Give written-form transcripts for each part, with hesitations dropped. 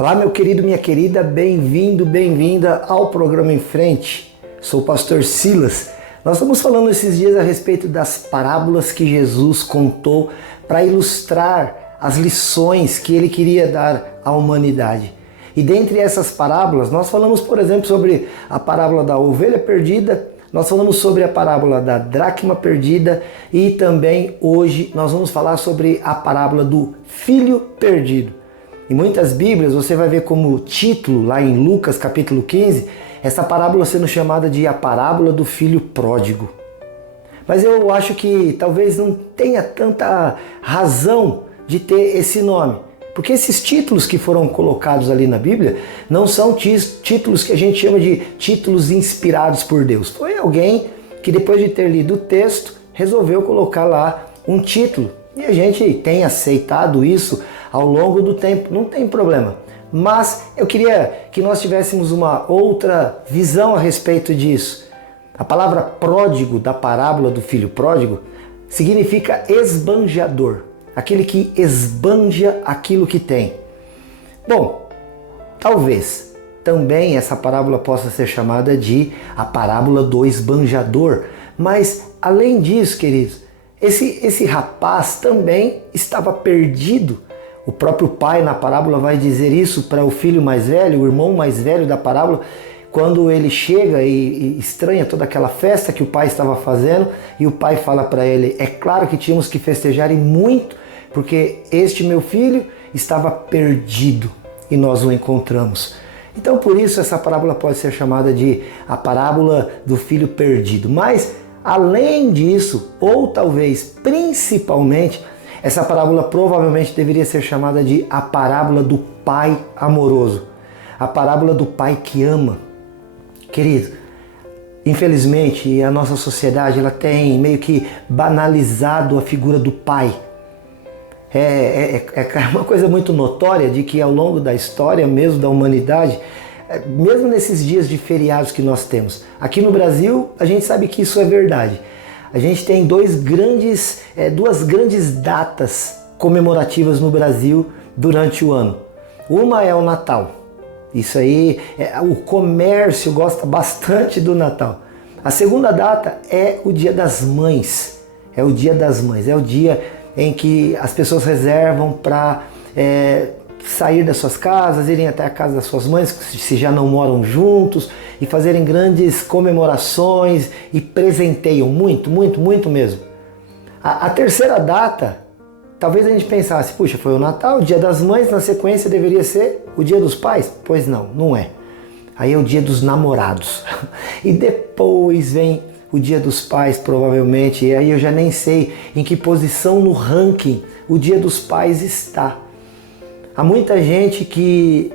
Olá, meu querido, minha querida, bem-vindo, bem-vinda ao programa Em Frente. Sou o pastor Silas. Nós estamos falando esses dias a respeito das parábolas que Jesus contou para ilustrar as lições que ele queria dar à humanidade. E dentre essas parábolas, nós falamos, por exemplo, sobre a parábola da ovelha perdida, nós falamos sobre a parábola da dracma perdida e também hoje nós vamos falar sobre a parábola do filho perdido. Em muitas Bíblias você vai ver como título, lá em Lucas capítulo 15, essa parábola sendo chamada de a parábola do filho pródigo. Mas eu acho que talvez não tenha tanta razão de ter esse nome, porque esses títulos que foram colocados ali na Bíblia não são títulos que a gente chama de títulos inspirados por Deus. Foi alguém que depois de ter lido o texto resolveu colocar lá um título e a gente tem aceitado isso ao longo do tempo, não tem problema. Mas eu queria que nós tivéssemos uma outra visão a respeito disso. A palavra pródigo da parábola do filho pródigo significa esbanjador, aquele que esbanja aquilo que tem. Bom, talvez também essa parábola possa ser chamada de a parábola do esbanjador, mas além disso, queridos, esse rapaz também estava perdido. O próprio pai na parábola vai dizer isso para o filho mais velho, o irmão mais velho da parábola, quando ele chega e estranha toda aquela festa que o pai estava fazendo, e o pai fala para ele: é claro que tínhamos que festejar e muito, porque este meu filho estava perdido e nós o encontramos. Então por isso essa parábola pode ser chamada de a parábola do filho perdido. Mas além disso, ou talvez principalmente, essa parábola provavelmente deveria ser chamada de a parábola do pai amoroso, a parábola do pai que ama. Querido, infelizmente a nossa sociedade ela tem meio que banalizado a figura do pai. É uma coisa muito notória de que ao longo da história mesmo da humanidade, mesmo nesses dias de feriados que nós temos, aqui no Brasil a gente sabe que isso é verdade. A gente tem duas grandes datas comemorativas no Brasil durante o ano. Uma é o Natal. Isso aí, o comércio gosta bastante do Natal. A segunda data é o Dia das Mães. É o Dia das Mães. É o dia em que as pessoas reservam para sair das suas casas, irem até a casa das suas mães, se já não moram juntos, e fazerem grandes comemorações e presenteiam muito, muito, muito mesmo. A terceira data, talvez a gente pensasse, puxa, foi o Natal, o Dia das Mães, na sequência deveria ser o Dia dos Pais? Pois não, não é. Aí é o Dia dos Namorados. E depois vem o Dia dos Pais, provavelmente, e aí eu já nem sei em que posição no ranking o Dia dos Pais está. Há muita gente que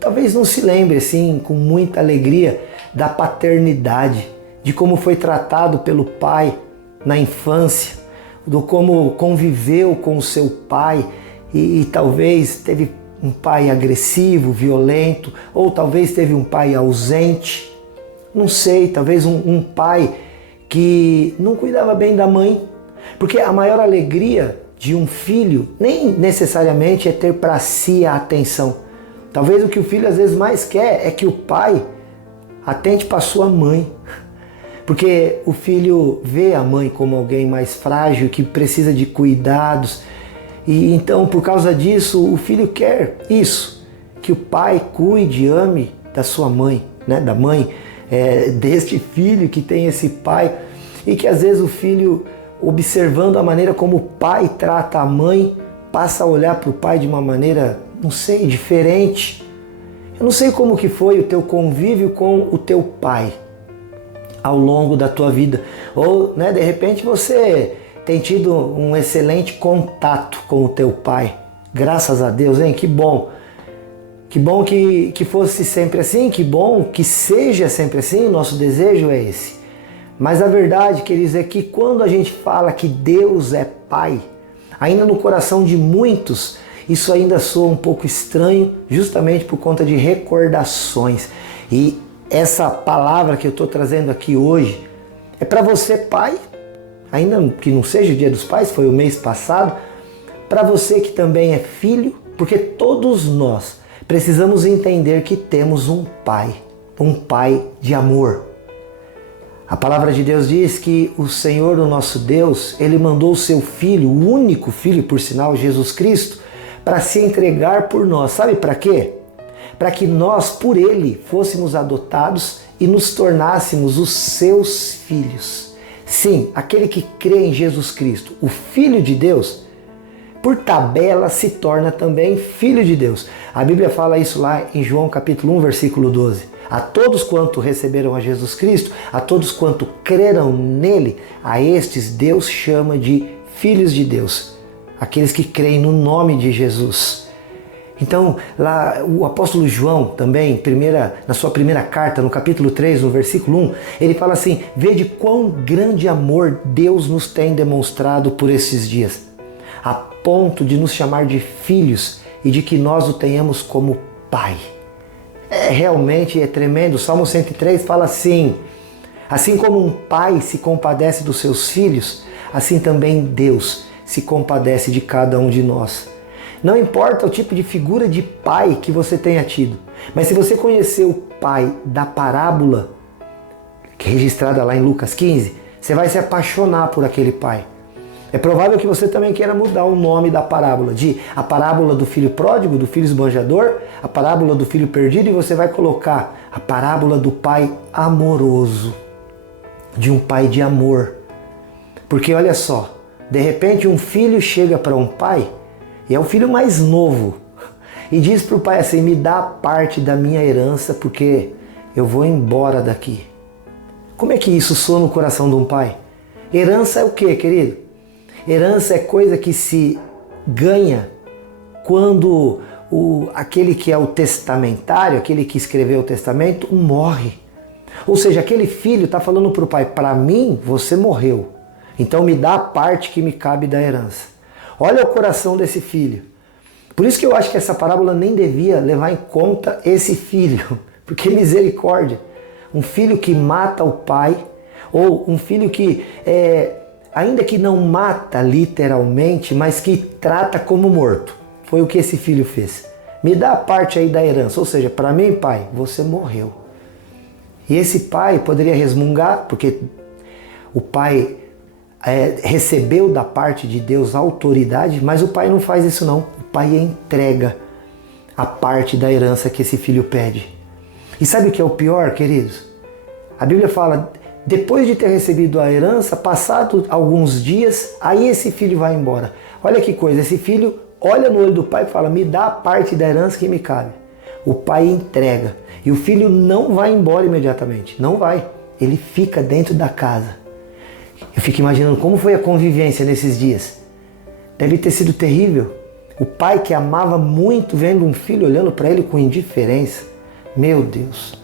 talvez não se lembre assim com muita alegria da paternidade, de como foi tratado pelo pai na infância, do como conviveu com o seu pai e talvez teve um pai agressivo, violento, ou talvez teve um pai ausente, não sei, talvez um pai que não cuidava bem da mãe, porque a maior alegria de um filho nem necessariamente é ter para si a atenção. Talvez o que o filho às vezes mais quer é que o pai atente para sua mãe. Porque o filho vê a mãe como alguém mais frágil, que precisa de cuidados. E então, por causa disso, o filho quer isso, que o pai cuide, ame da sua mãe, né? Da mãe deste filho que tem esse pai. E que às vezes o filho, observando a maneira como o pai trata a mãe, passa a olhar para o pai de uma maneira, não sei, diferente. Eu não sei como que foi o teu convívio com o teu pai ao longo da tua vida. Ou, né, de repente você tem tido um excelente contato com o teu pai. Graças a Deus, hein? Que bom. Que bom que fosse sempre assim, que bom que seja sempre assim, o nosso desejo é esse. Mas a verdade, queridos, é que quando a gente fala que Deus é Pai, ainda no coração de muitos, isso ainda soa um pouco estranho, justamente por conta de recordações. E essa palavra que eu estou trazendo aqui hoje é para você, pai, ainda que não seja o Dia dos Pais, foi o mês passado, para você que também é filho, porque todos nós precisamos entender que temos um Pai de amor. A palavra de Deus diz que o Senhor, o nosso Deus, Ele mandou o seu Filho, o único Filho, por sinal, Jesus Cristo, para se entregar por nós. Sabe para quê? Para que nós, por Ele, fôssemos adotados e nos tornássemos os seus filhos. Sim, aquele que crê em Jesus Cristo, o Filho de Deus, por tabela se torna também filho de Deus. A Bíblia fala isso lá em João capítulo 1, versículo 12. A todos quanto receberam a Jesus Cristo, a todos quanto creram nele, a estes Deus chama de filhos de Deus. Aqueles que creem no nome de Jesus. Então, lá o apóstolo João também, na sua primeira carta, no capítulo 3, no versículo 1, ele fala assim: vede quão grande amor Deus nos tem demonstrado por esses dias, a ponto de nos chamar de filhos e de que nós o tenhamos como Pai. Realmente é tremendo. O Salmo 103 fala assim: assim como um pai se compadece dos seus filhos, assim também Deus se compadece de cada um de nós. Não importa o tipo de figura de pai que você tenha tido, mas se você conhecer o pai da parábola, que é registrada lá em Lucas 15, você vai se apaixonar por aquele pai. É provável que você também queira mudar o nome da parábola, de a parábola do filho pródigo, do filho esbanjador, a parábola do filho perdido, e você vai colocar a parábola do pai amoroso, de um pai de amor. Porque olha só, de repente um filho chega para um pai, e é o filho mais novo, e diz para o pai assim: me dá parte da minha herança porque eu vou embora daqui. Como é que isso soa no coração de um pai? Herança é o quê, querido? Herança é coisa que se ganha quando aquele que é o testamentário, aquele que escreveu o testamento, morre. Ou seja, aquele filho está falando para o pai: para mim você morreu, então me dá a parte que me cabe da herança. Olha o coração desse filho. Por isso que eu acho que essa parábola nem devia levar em conta esse filho, porque misericórdia. Um filho que mata o pai, ou um filho que ainda que não mata literalmente, mas que trata como morto. Foi o que esse filho fez. Me dá a parte aí da herança. Ou seja, para mim, pai, você morreu. E esse pai poderia resmungar, porque o pai recebeu da parte de Deus a autoridade, mas o pai não faz isso não. O pai entrega a parte da herança que esse filho pede. E sabe o que é o pior, queridos? A Bíblia fala: depois de ter recebido a herança, passado alguns dias, aí esse filho vai embora. Olha que coisa, esse filho olha no olho do pai e fala: me dá a parte da herança que me cabe. O pai entrega. E o filho não vai embora imediatamente. Não vai. Ele fica dentro da casa. Eu fico imaginando como foi a convivência nesses dias. Deve ter sido terrível. O pai que amava muito vendo um filho olhando para ele com indiferença. Meu Deus.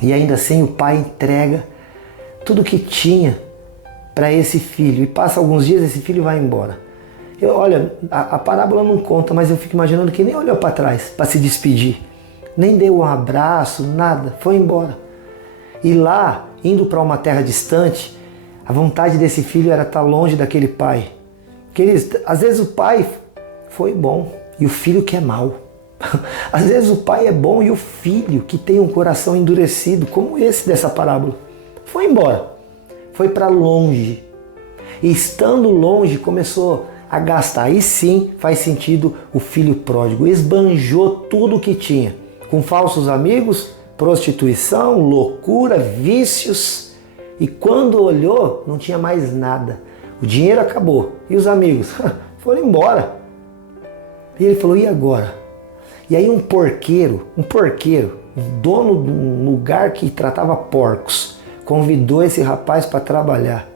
E ainda assim o pai entrega tudo que tinha para esse filho. E passa alguns dias, esse filho vai embora. Olha, a parábola não conta, mas eu fico imaginando que nem olhou para trás para se despedir. Nem deu um abraço, nada. Foi embora. E lá, indo para uma terra distante, a vontade desse filho era estar longe daquele pai. Queridos, às vezes o pai foi bom e o filho que é mau. Às vezes o pai é bom e o filho que tem um coração endurecido, como esse dessa parábola, foi embora. Foi para longe. E estando longe começou a gastar. Aí sim faz sentido o filho pródigo. Esbanjou tudo o que tinha. Com falsos amigos, prostituição, loucura, vícios. E quando olhou, não tinha mais nada. O dinheiro acabou. E os amigos foram embora. E ele falou: e agora? E aí um porqueiro, um dono de um lugar que tratava porcos, convidou esse rapaz para trabalhar.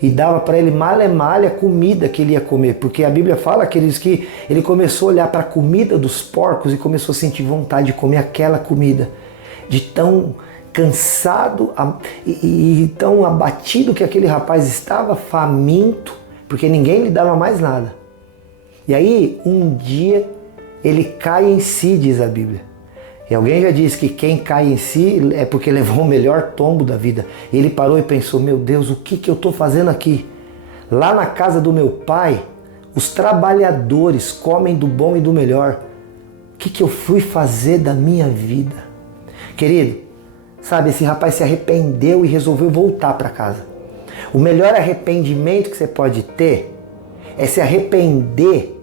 E dava para ele malha comida que ele ia comer. Porque a Bíblia fala, queridos, que ele começou a olhar para a comida dos porcos e começou a sentir vontade de comer aquela comida. De tão cansado e tão abatido que aquele rapaz estava, faminto, porque ninguém lhe dava mais nada. E aí, um dia, ele cai em si, diz a Bíblia. E alguém já disse que quem cai em si é porque levou o melhor tombo da vida. E ele parou e pensou: meu Deus, o que eu estou fazendo aqui? Lá na casa do meu pai, os trabalhadores comem do bom e do melhor. O que eu fui fazer da minha vida? Querido, sabe, esse rapaz se arrependeu e resolveu voltar para casa. O melhor arrependimento que você pode ter é se arrepender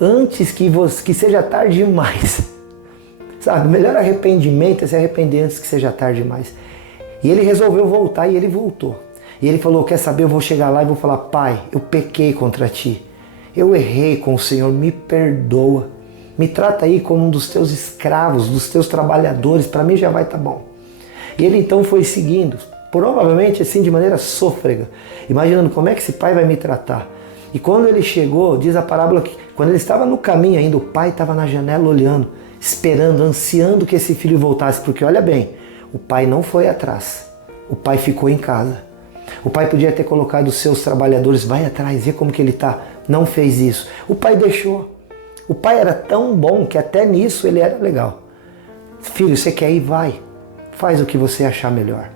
antes que seja tarde demais. Sabe, o melhor arrependimento é se arrepender antes que seja tarde demais. E ele resolveu voltar e ele voltou. E ele falou, quer saber, eu vou chegar lá e vou falar, Pai, eu pequei contra ti. Eu errei com o Senhor, me perdoa. Me trata aí como um dos teus escravos, dos teus trabalhadores, para mim já vai estar bom. E ele então foi seguindo, provavelmente assim de maneira sôfrega, imaginando como é que esse pai vai me tratar. E quando ele chegou, diz a parábola que quando ele estava no caminho ainda, o pai estava na janela olhando, esperando, ansiando que esse filho voltasse, porque olha bem, o pai não foi atrás, o pai ficou em casa. O pai podia ter colocado os seus trabalhadores, vai atrás, vê como que ele está. Não fez isso. O pai deixou. O pai era tão bom que até nisso ele era legal. Filho, você quer ir? Vai. Faz o que você achar melhor.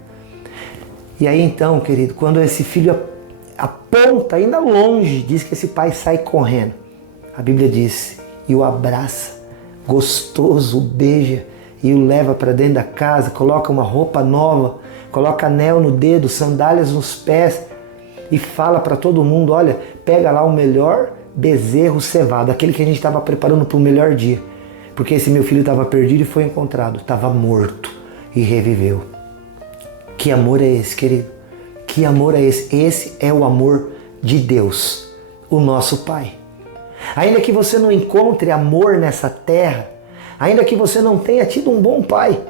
E aí então, querido, quando esse filho aponta ainda longe, diz que esse pai sai correndo. A Bíblia diz, e o abraça, gostoso, o beija e o leva para dentro da casa, coloca uma roupa nova, coloca anel no dedo, sandálias nos pés e fala para todo mundo, olha, pega lá o melhor bezerro cevado, aquele que a gente estava preparando para o melhor dia. Porque esse meu filho estava perdido e foi encontrado, estava morto e reviveu. Que amor é esse, querido? Que amor é esse? Esse é o amor de Deus, o nosso Pai. Ainda que você não encontre amor nessa terra, ainda que você não tenha tido um bom pai,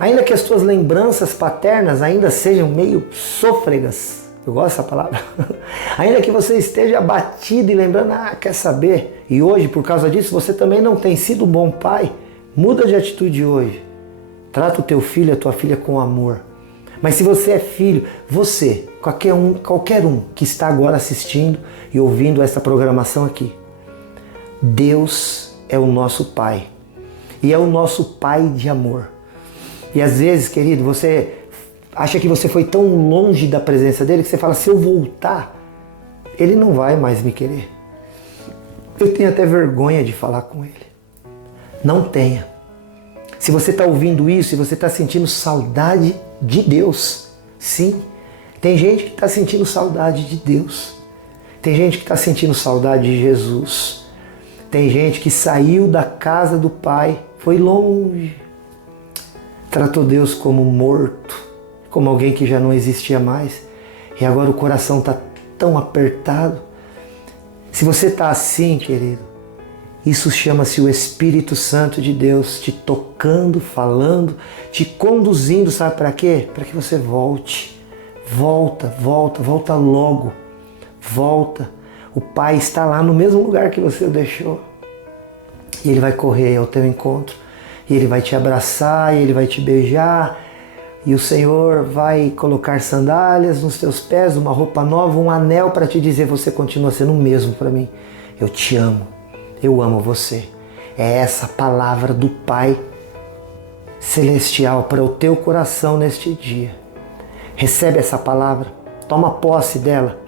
ainda que as suas lembranças paternas ainda sejam meio sôfregas, eu gosto dessa palavra, ainda que você esteja abatido e lembrando, quer saber, e hoje por causa disso você também não tem sido um bom pai, muda de atitude hoje, trata o teu filho, a tua filha com amor. Mas se você é filho, você, qualquer um que está agora assistindo e ouvindo essa programação aqui, Deus é o nosso Pai e é o nosso Pai de amor. E às vezes, querido, você acha que você foi tão longe da presença dele que você fala, se eu voltar, ele não vai mais me querer. Eu tenho até vergonha de falar com ele. Não tenha. Se você está ouvindo isso e você está sentindo saudade de Deus, sim, tem gente que está sentindo saudade de Deus. Tem gente que está sentindo saudade de Jesus. Tem gente que saiu da casa do Pai, foi longe, tratou Deus como morto, como alguém que já não existia mais. E agora o coração está tão apertado. Se você está assim, querido, isso chama-se o Espírito Santo de Deus te tocando, falando, te conduzindo, sabe para quê? Para que você volte. Volta logo. Volta. O Pai está lá no mesmo lugar que você o deixou. E Ele vai correr ao teu encontro. E Ele vai te abraçar, e Ele vai te beijar. E o Senhor vai colocar sandálias nos teus pés, uma roupa nova, um anel para te dizer, você continua sendo o mesmo para mim. Eu te amo. Eu amo você. É essa palavra do Pai Celestial para o teu coração neste dia. Recebe essa palavra, toma posse dela.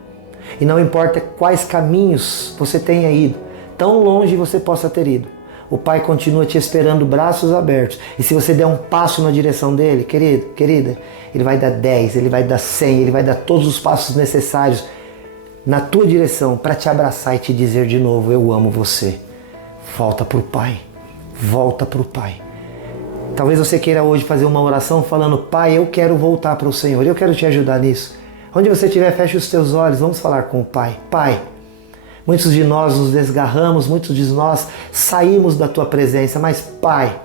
E não importa quais caminhos você tenha ido, tão longe você possa ter ido, o Pai continua te esperando, braços abertos. E se você der um passo na direção dele, querido, querida, Ele vai dar 10, Ele vai dar 100, Ele vai dar todos os passos necessários na tua direção para te abraçar e te dizer de novo, eu amo você. Volta para o Pai, volta para o Pai. Talvez você queira hoje fazer uma oração falando, Pai, eu quero voltar para o Senhor, eu quero te ajudar nisso. Onde você estiver, feche os teus olhos, vamos falar com o Pai. Pai, muitos de nós nos desgarramos, muitos de nós saímos da tua presença, mas Pai,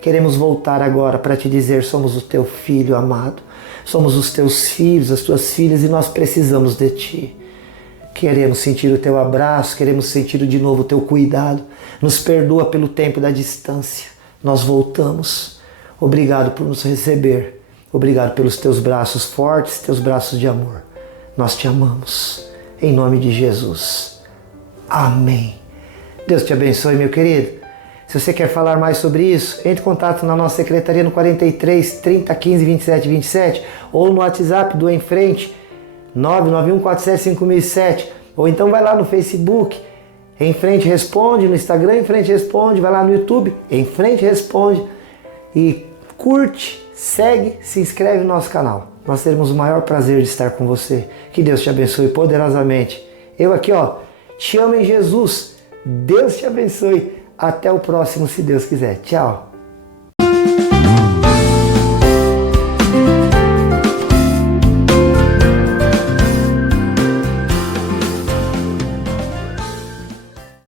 queremos voltar agora para te dizer, somos o teu filho amado, somos os teus filhos, as tuas filhas e nós precisamos de ti. Queremos sentir o teu abraço, queremos sentir de novo o teu cuidado. Nos perdoa pelo tempo da distância. Nós voltamos. Obrigado por nos receber. Obrigado pelos teus braços fortes, teus braços de amor. Nós te amamos. Em nome de Jesus. Amém. Deus te abençoe, meu querido. Se você quer falar mais sobre isso, entre em contato na nossa secretaria no 43 30 15 27 27 ou no WhatsApp do Em Frente 991475007, ou então vai lá no Facebook, Em Frente Responde, no Instagram Em Frente Responde, vai lá no YouTube, Em Frente Responde e curte, segue, se inscreve no nosso canal. Nós teremos o maior prazer de estar com você. Que Deus te abençoe poderosamente. Eu aqui, te amo em Jesus. Deus te abençoe. Até o próximo, se Deus quiser. Tchau.